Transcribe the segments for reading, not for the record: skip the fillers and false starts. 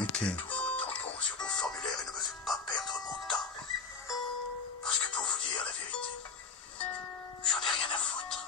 Ok. Tous vos tampons sur vos formulaires et ne me faites pas perdre mon temps. Parce que pour vous dire la vérité, j'en ai rien à foutre.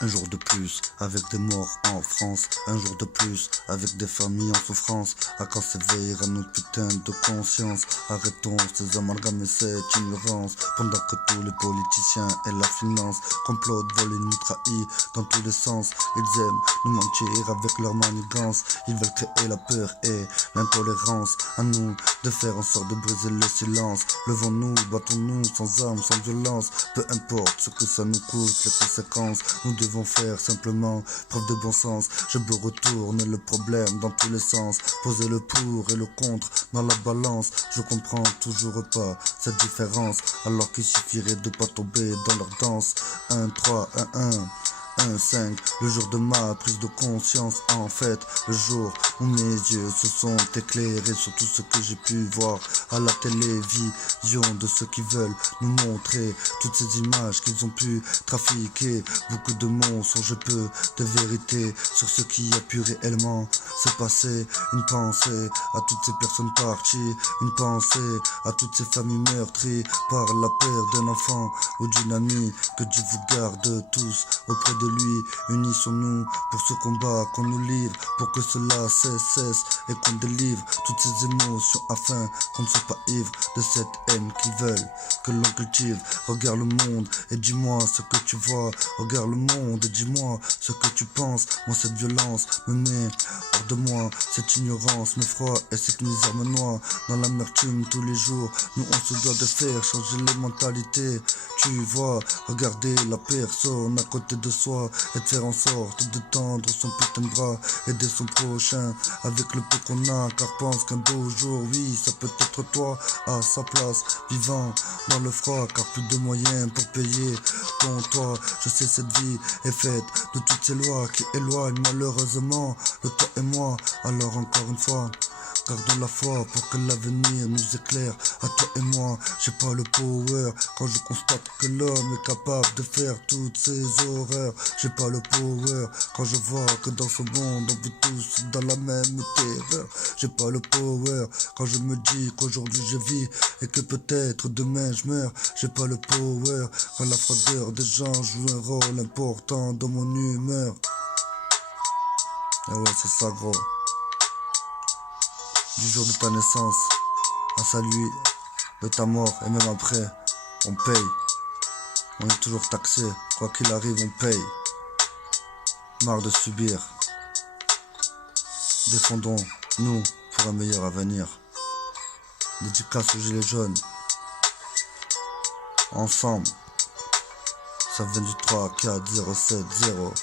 Un jour de plus, avec des morts en France. Un jour de plus, avec des familles en souffrance. À quand s'éveillera notre putain de conscience? Arrêtons ces amalgames et cette ignorance. Pendant que tous les politiciens et la finance complotent, volent et nous trahissent dans tous les sens. Ils aiment nous mentir avec leur manigance. Ils veulent créer la peur et l'intolérance. À nous de faire en sorte de briser le silence. Levons-nous, battons-nous sans armes, sans violence. Peu importe ce que ça nous coûte, les conséquences. Nous devons faire simplement preuve de bon sens. Je me retourne le problème dans tous les sens. Poser le pour et le contre dans la balance. Je comprends toujours pas cette différence. Alors qu'il suffirait de pas tomber dans leur danse. 1, 3, 1, 1. 1-5, le jour de ma prise de conscience, en fait, le jour où mes yeux se sont éclairés sur tout ce que j'ai pu voir à la télévision, de ceux qui veulent nous montrer toutes ces images qu'ils ont pu trafiquer. Beaucoup de mensonges, peu de vérité sur ce qui a pu réellement se passer. Une pensée à toutes ces personnes parties, une pensée à toutes ces familles meurtries par la perte d'un enfant ou d'une amie. Que Dieu vous garde tous auprès de lui. Unissons-nous pour ce combat qu'on nous livre, pour que cela cesse et qu'on délivre toutes ces émotions afin qu'on ne soit pas ivre de cette haine qu'ils veulent que l'on cultive. Regarde le monde et dis-moi ce que tu vois. Regarde le monde et dis-moi ce que tu penses. Moi cette violence me met hors de moi, cette ignorance m'effraie et cette misère me noie dans l'amertume tous les jours. Nous on se doit de faire changer les mentalités. Tu vois, regarder la personne à côté de soi et de faire en sorte de tendre son putain de bras, aider son prochain avec le peu qu'on a, car pense qu'un beau jour, oui, ça peut être toi à sa place, vivant dans le froid, car plus de moyens pour payer ton toit. Je sais cette vie est faite de toutes ces lois qui éloignent malheureusement de toi et moi. Alors encore une fois, gardons la foi pour que l'avenir nous éclaire. À toi et moi, j'ai pas le power quand je constate que l'homme est capable de faire toutes ces horreurs. J'ai pas le power quand je vois que dans ce monde on vit tous dans la même terreur. J'ai pas le power quand je me dis qu'aujourd'hui je vis et que peut-être demain je meurs. J'ai pas le power quand la froideur des gens joue un rôle important dans mon humeur. Ah ouais, c'est ça gros. Du jour de ta naissance à celui de ta mort, et même après, on paye. On est toujours taxé, quoi qu'il arrive, on paye. Marre de subir. Défendons-nous pour un meilleur avenir. Dédicace aux gilets jaunes. Ensemble. Ça vient du 3 4 0 7 0.